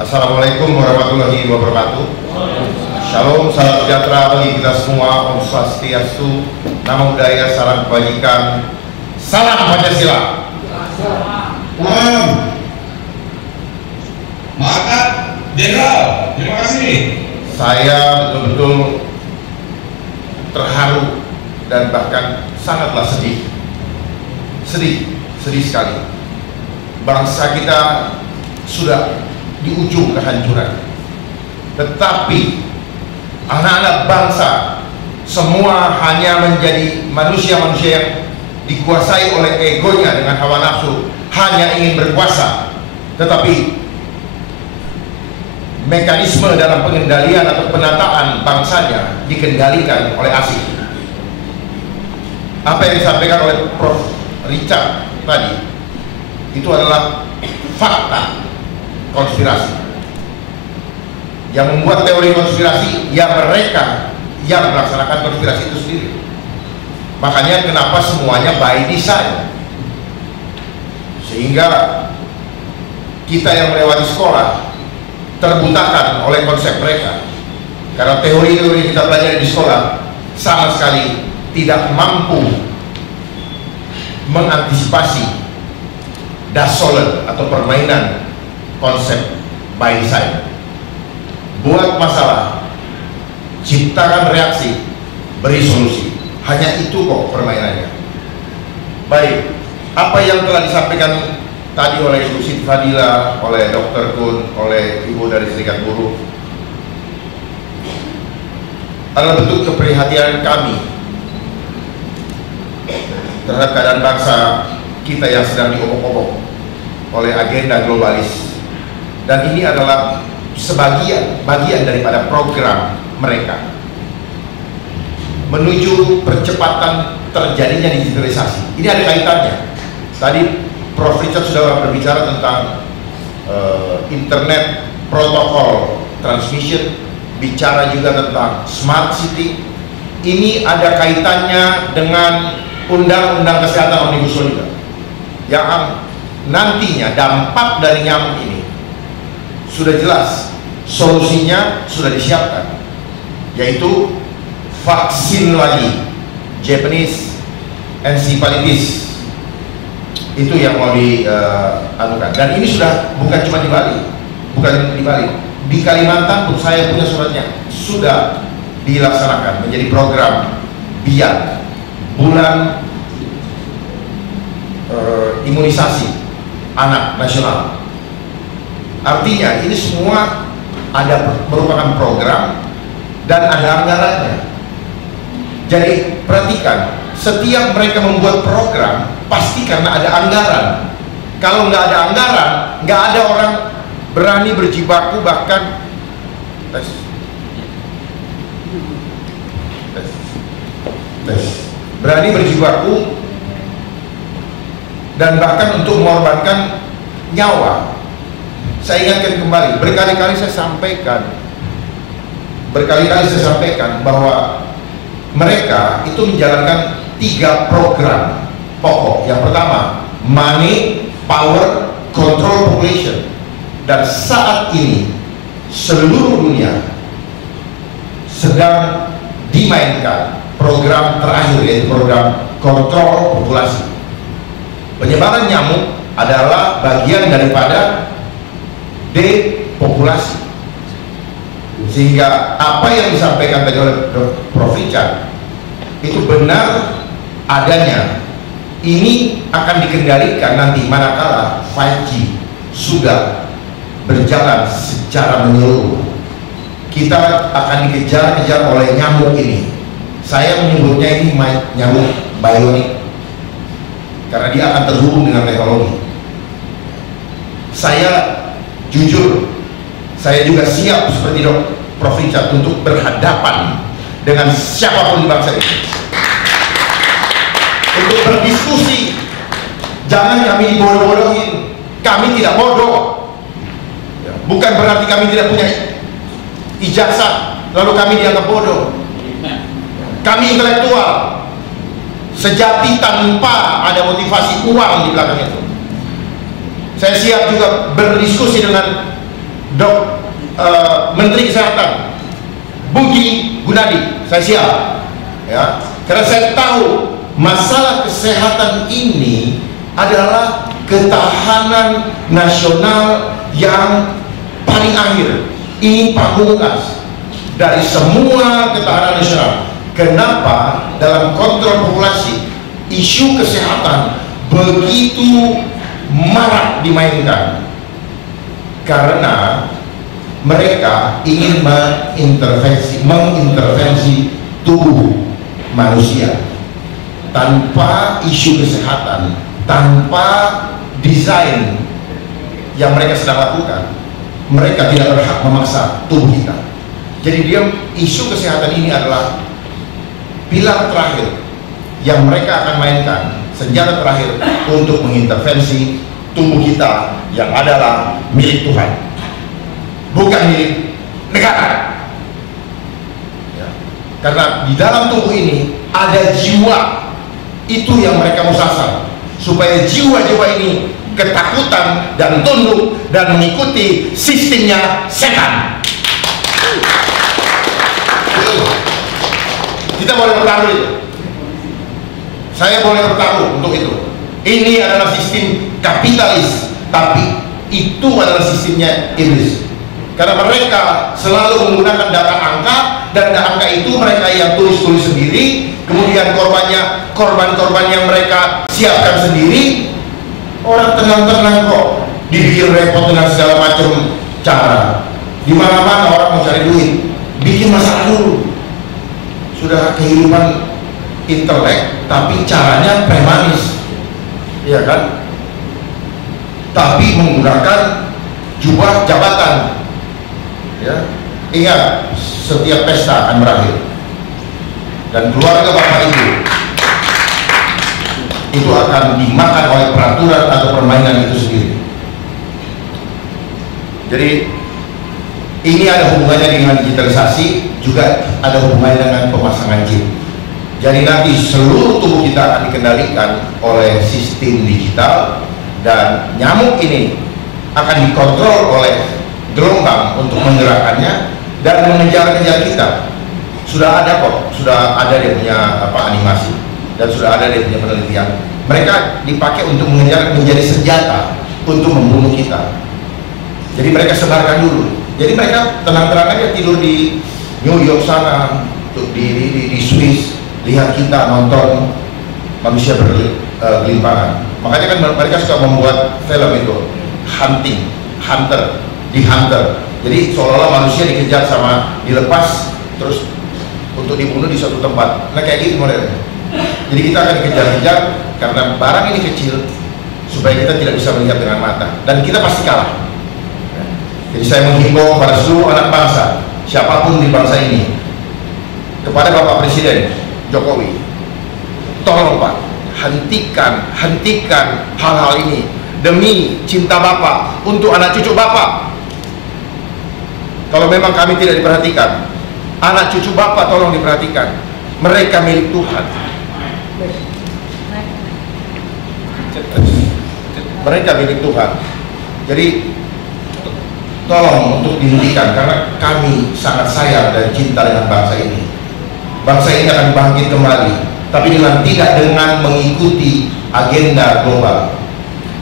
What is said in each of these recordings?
Assalamualaikum warahmatullahi wabarakatuh. Shalom, salam sejahtera bagi kita semua. Om Swastiastu, Namo Buddhaya, salam kebajikan, salam Pancasila. Salam. Maka Jenderal, terima kasih. Saya betul-betul terharu dan bahkan sangatlah sedih sekali. Bangsa kita sudah di ujung kehancuran, tetapi anak-anak bangsa semua hanya menjadi manusia-manusia yang dikuasai oleh egonya dengan hawa nafsu, hanya ingin berkuasa, tetapi mekanisme dalam pengendalian atau penataan bangsanya dikendalikan oleh asing. Apa yang disampaikan oleh Prof. Richard tadi itu adalah fakta konspirasi. Yang membuat teori konspirasi ya mereka yang melaksanakan konspirasi itu sendiri. Makanya kenapa semuanya by design, sehingga kita yang melewati sekolah terbutakan oleh konsep mereka, karena teori-teori kita pelajari di sekolah sama sekali tidak mampu mengantisipasi dasolen atau permainan konsep by design. Buat masalah, ciptakan reaksi, beri solusi. Hanya itu kok permainannya. Baik, apa yang telah disampaikan tadi oleh Ibu Siti Fadila, oleh Dr. Kun, oleh Ibu dari Serikat Buruh adalah bentuk keprihatinan kami terhadap keadaan bangsa kita yang sedang diobok-obok oleh agenda globalis. Dan ini adalah bagian daripada program mereka menuju percepatan terjadinya digitalisasi. Ini ada kaitannya. Tadi Prof. Richard sudah berbicara tentang internet protokol transmission, bicara juga tentang smart city. Ini ada kaitannya dengan undang-undang kesehatan Omnibus Law juga, yang nantinya dampak dari nyamuk ini sudah jelas, solusinya sudah disiapkan, yaitu vaksin lagi Japanese encephalitis. Itu yang mau dianukan. Dan ini sudah bukan cuma di Bali, di Kalimantan pun saya punya suratnya, sudah dilaksanakan menjadi program BIAN, bulan imunisasi anak nasional. Artinya ini semua merupakan program dan ada anggarannya. Jadi perhatikan, setiap mereka membuat program pasti karena ada anggaran. Kalau nggak ada anggaran, nggak ada orang berani berjibaku, bahkan berani berjibaku dan bahkan untuk mengorbankan nyawa. Saya ingatkan kembali, berkali-kali saya sampaikan bahwa mereka itu menjalankan 3 program pokok. Yang pertama, money, power, control population. Dan saat ini seluruh dunia sedang dimainkan program terakhir, yaitu program kontrol populasi. Penyebaran nyamuk adalah bagian daripada depopulasi, sehingga apa yang disampaikan tadi oleh Prof. Richard itu benar adanya. Ini akan dikendalikan nanti manakala 5G sudah berjalan secara menyeluruh. Kita akan dikejar-kejar oleh nyamuk ini. Saya menyebutnya ini nyamuk bionik, karena dia akan terhubung dengan teknologi. Saya jujur, saya juga siap seperti Prof. Richard untuk berhadapan dengan siapapun di bangsa ini, untuk berdiskusi. Jangan kami dibodoh-bodohin. Kami tidak bodoh, bukan berarti kami tidak punya ijazah lalu kami dianggap bodoh. Kami intelektual sejati tanpa ada motivasi uang di belakang itu. Saya siap juga berdiskusi dengan Menteri Kesehatan Budi Gunadi, saya siap ya, karena saya tahu masalah kesehatan ini adalah ketahanan nasional yang paling akhir. Ini pamungkas dari semua ketahanan nasional. Kenapa dalam kontrol populasi isu kesehatan begitu marak dimainkan? Karena mereka ingin mengintervensi tubuh manusia tanpa isu kesehatan, tanpa desain yang mereka sedang lakukan. Mereka tidak berhak memaksa tubuh kita. Jadi isu kesehatan ini adalah pilar terakhir yang mereka akan mainkan, senjata terakhir untuk mengintervensi tubuh kita yang adalah milik Tuhan, bukan milik negara ya. Karena di dalam tubuh ini ada jiwa, itu yang mereka mau sasar, supaya jiwa-jiwa ini ketakutan dan tunduk dan mengikuti sistemnya setan. Kita boleh bertaruh itu, saya boleh bertaruh untuk itu. Ini adalah sistem kapitalis, tapi itu adalah sistemnya iblis. Karena mereka selalu menggunakan data angka, dan data angka itu mereka yang tulis-tulis sendiri, kemudian korban-korban yang mereka siapkan sendiri. Orang tenang-tenang kok, dibikin repot dengan segala macam cara. Di mana-mana orang mau cari duit, bikin masalah dulu. Sudah kehidupan intelek, tapi caranya premanis, ya kan? Tapi menggunakan jubah jabatan. Ya, ingat, setiap pesta akan berakhir, dan keluarga bapak ibu itu akan dimakan oleh peraturan atau permainan itu sendiri. Jadi ini ada hubungannya dengan digitalisasi, juga ada hubungannya dengan pemasangan chip. Jadi nanti seluruh tubuh kita akan dikendalikan oleh sistem digital, dan nyamuk ini akan dikontrol oleh gelombang untuk menggerakkannya dan mengejar-kejar kita. Sudah ada kok, sudah ada dia punya animasi, dan sudah ada dia punya penelitian. Mereka dipakai untuk menjadi senjata untuk membunuh kita. Jadi mereka sebarkan dulu. Jadi mereka tenang-tenang aja tidur di New York sana, di Swiss, lihat kita nonton manusia bergelimpangan. Makanya kan mereka suka membuat film itu, di hunter. Jadi seolah-olah manusia dikejar sama dilepas terus untuk dibunuh di suatu tempat. Nah kayak gitu modelnya. Jadi kita akan dikejar-kejar karena barang ini kecil, supaya kita tidak bisa melihat dengan mata, dan kita pasti kalah. Jadi saya menghimbau kepada seluruh anak bangsa, siapapun di bangsa ini, kepada Bapak Presiden Jokowi, tolong Pak, hentikan hal-hal ini demi cinta Bapak untuk anak cucu Bapak. Kalau memang kami tidak diperhatikan, anak cucu Bapak tolong diperhatikan. Mereka milik Tuhan. Mereka milik Tuhan. Jadi tolong untuk dihentikan, karena kami sangat sayang dan cinta dengan bangsa ini. Bangsa ini akan bangkit kembali, tapi tidak dengan mengikuti agenda global.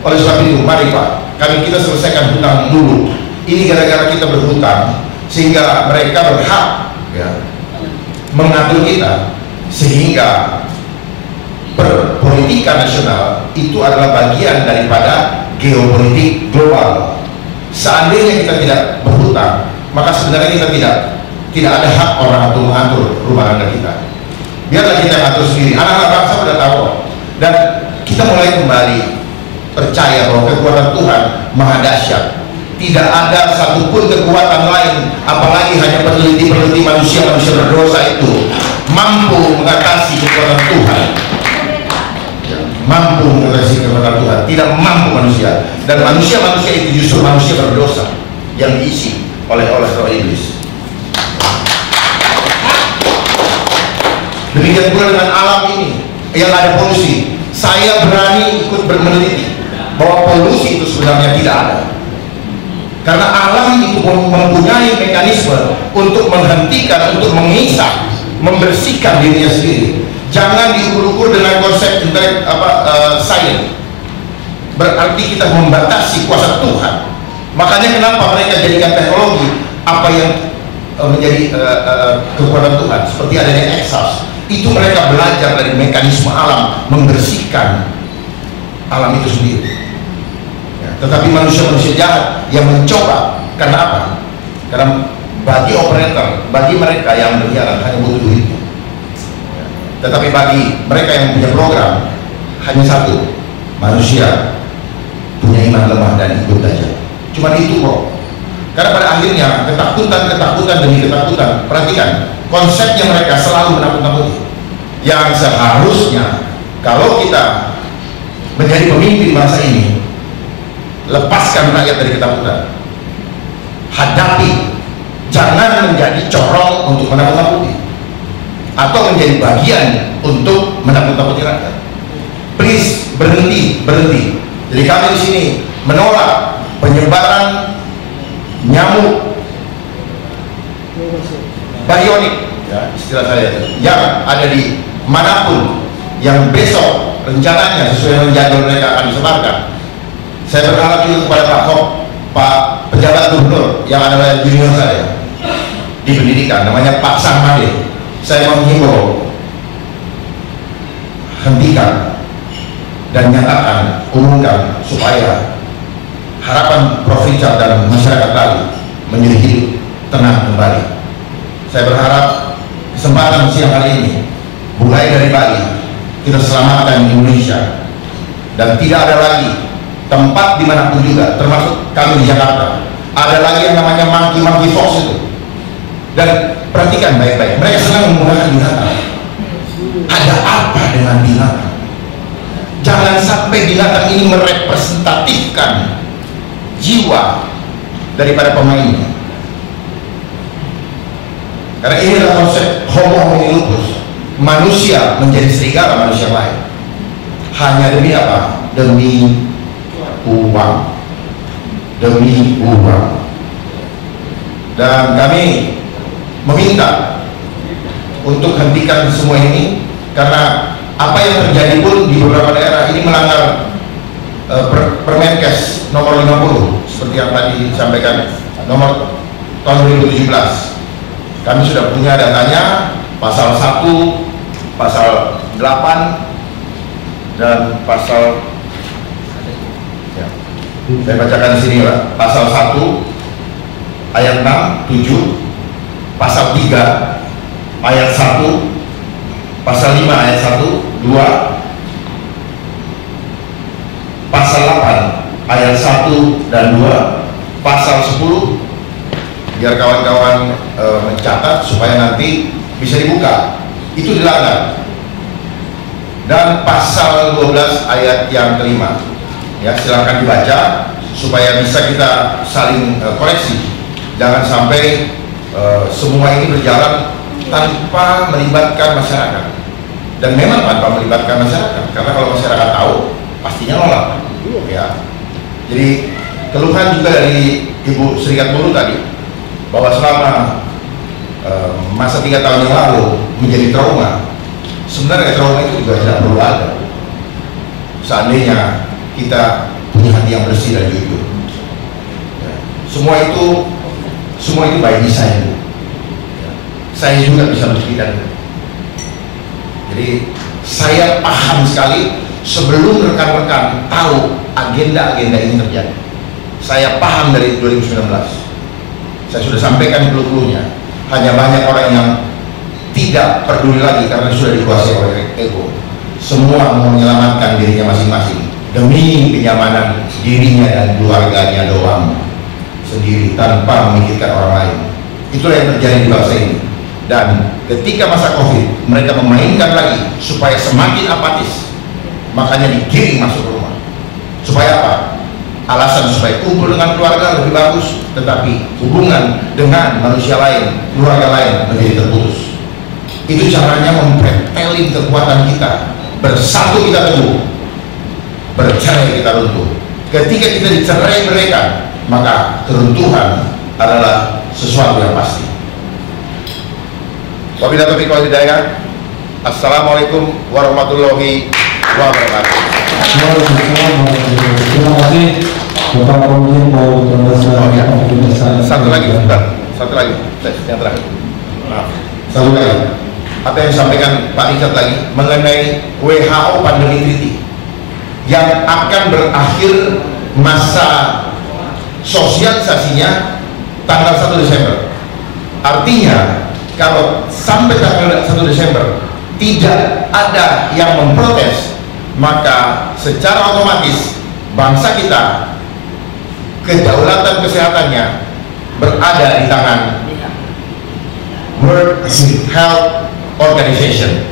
Oleh sebab itu, mari Pak, kita selesaikan hutang dulu. Ini gara-gara kita berhutang, sehingga mereka berhak ya, mengatur kita, sehingga perpolitikan nasional itu adalah bagian daripada geopolitik global. Seandainya kita tidak berhutang, maka sebenarnya kita tidak ada hak orang untuk mengatur rumah tangga kita. Biarlah kita ngatur sendiri. Anak-anak bangsa sudah tahu, dan kita mulai kembali percaya bahwa kekuatan Tuhan maha dahsyat. Tidak ada satupun kekuatan lain, apalagi hanya peneliti manusia berdosa itu mampu mengatasi kekuatan Tuhan. Mampu mengatasi kekuatan Tuhan, tidak mampu manusia. Dan manusia itu justru manusia berdosa yang diisi oleh roh iblis. Demikian pula dengan alam ini yang ada polusi. Saya berani ikut meneliti bahwa polusi itu sebenarnya tidak ada. Karena alam itu mempunyai mekanisme untuk menghentikan, untuk mengisap, membersihkan dirinya sendiri. Jangan diukur-ukur dengan konsep sains. Berarti kita membatasi kuasa Tuhan. Makanya kenapa mereka jadikan teknologi apa yang menjadi kekuatan Tuhan, seperti adanya exhaust. Itu mereka belajar dari mekanisme alam, membersihkan alam itu sendiri. Tetapi manusia-manusia jahat yang mencoba, karena apa? Karena bagi operator, bagi mereka yang berjalan hanya butuh duit. Tetapi bagi mereka yang punya program, hanya satu, manusia punya iman lemah dan ikut saja. Cuma itu kok. Karena pada akhirnya ketakutan demi ketakutan. Perhatikan, konsepnya mereka selalu menakut-nakuti. Yang seharusnya kalau kita menjadi pemimpin masa ini, lepaskan rakyat dari ketakutan, hadapi, jangan menjadi corong untuk menakut-nakuti atau menjadi bagian untuk menakut-nakuti rakyat. Please berhenti. Jadi kami di sini menolak penyebaran nyamuk barionik, ya, istilah saya, yang ada di manapun, yang besok rencananya sesuai dengan jadwal mereka akan disebarkan. Saya berharap juga kepada Pak pejabat gubernur yang adalah junior saya di pendidikan, namanya Pak Samade. Saya menghimbau, hentikan dan nyatakan, umumkan supaya harapan Prof. Richard dan masyarakat Bali menjadi hidup tenang kembali. Saya berharap kesempatan siang hari ini, mulai dari Bali, kita selamatkan Indonesia, dan tidak ada lagi tempat dimanapun juga, termasuk kami di Jakarta, ada lagi yang namanya monkey fox itu. Dan perhatikan baik-baik, mereka senang menggunakan binatang. Ada apa dengan binatang? Jangan sampai binatang ini merepresentatifkan jiwa daripada pemainnya. Karena ini adalah konsep homo homini lupus, manusia menjadi serigala manusia lain. Hanya demi apa? Demi uang. Demi uang. Dan kami meminta untuk hentikan semua ini, karena apa yang terjadi pun di beberapa daerah ini melanggar Permenkes nomor 50 seperti yang tadi disampaikan, nomor tahun 2017. Kami sudah punya datanya, pasal 1, pasal 8 dan pasal, ya, saya bacakan di sini, Pak. Pasal 1 ayat 6, 7, pasal 3 ayat 1, pasal 5 ayat 1, 2, pasal 8 ayat 1 dan 2, pasal 10, biar kawan-kawan mencatat supaya nanti bisa dibuka, itu dilanggar. Dan pasal 12 ayat yang kelima, ya, silahkan dibaca supaya bisa kita saling koreksi. Jangan sampai semua ini berjalan tanpa melibatkan masyarakat. Dan memang tanpa melibatkan masyarakat, karena kalau masyarakat tahu pastinya nolak, ya. Jadi keluhan juga dari Ibu Serikat Buruh tadi, bahwa selama masa 3 tahun yang lalu menjadi trauma. Sebenarnya trauma itu juga tidak perlu ada seandainya kita punya hati yang bersih dan jujur, ya. Semua itu by design, ya. Saya juga bisa buktikan. Jadi saya paham sekali sebelum rekan-rekan tahu agenda-agenda ini terjadi. Saya paham dari 2019. Saya sudah sampaikan clue-cluenya. Hanya banyak orang yang tidak peduli lagi karena sudah dikuasai oleh ego. Semua mau menyelamatkan dirinya masing-masing demi kenyamanan dirinya dan keluarganya doang sendiri, tanpa memikirkan orang lain. Itulah yang terjadi di bangsa ini. Dan ketika masa COVID, mereka memainkan lagi supaya semakin apatis. Makanya digiring masuk rumah. Supaya apa? Alasan supaya kumpul dengan keluarga lebih bagus, tetapi hubungan dengan manusia lain, keluarga lain menjadi terputus. Itu caranya mempretelin kekuatan kita. Bersatu kita teguh, bercerai kita runtuh. Ketika kita dicerai-beraikan, maka keruntuhan adalah sesuatu yang pasti. Wabillahi taufiq wal hidayah. Assalamualaikum warahmatullahi wabarakatuh. Terima kasih Bapak Komjen Paul Satu lagi, yang terakhir. Maaf. Satu lagi. Apa yang disampaikan Pak Richard lagi mengenai WHO Pandemic Treaty yang akan berakhir masa sosialisasinya tanggal 1 Desember. Artinya kalau sampai tanggal 1 Desember tidak ada yang memprotes, maka secara otomatis bangsa kita kedaulatan kesehatannya berada di tangan World Health Organization.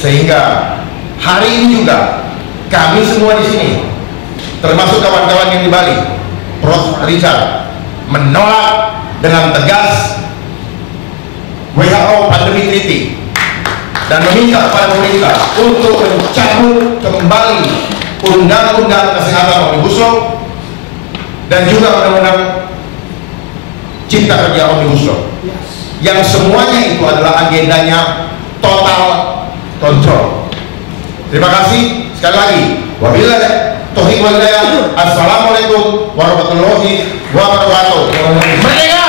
Sehingga hari ini juga kami semua di sini, termasuk kawan-kawan yang di Bali, Prof. Richard, menolak dengan tegas WHO Pandemic Treaty dan meminta kepada pemerintah untuk mencabut kembali Undang-Undang Kesehatan Omnibus Law dan juga Undang-Undang Cipta Kerja Omnibus Law, yang semuanya itu adalah agendanya total kontrol. Terima kasih sekali lagi. Wabillahi taufiq wal hidayah. Assalamualaikum warahmatullahi wabarakatuh. Merdeka!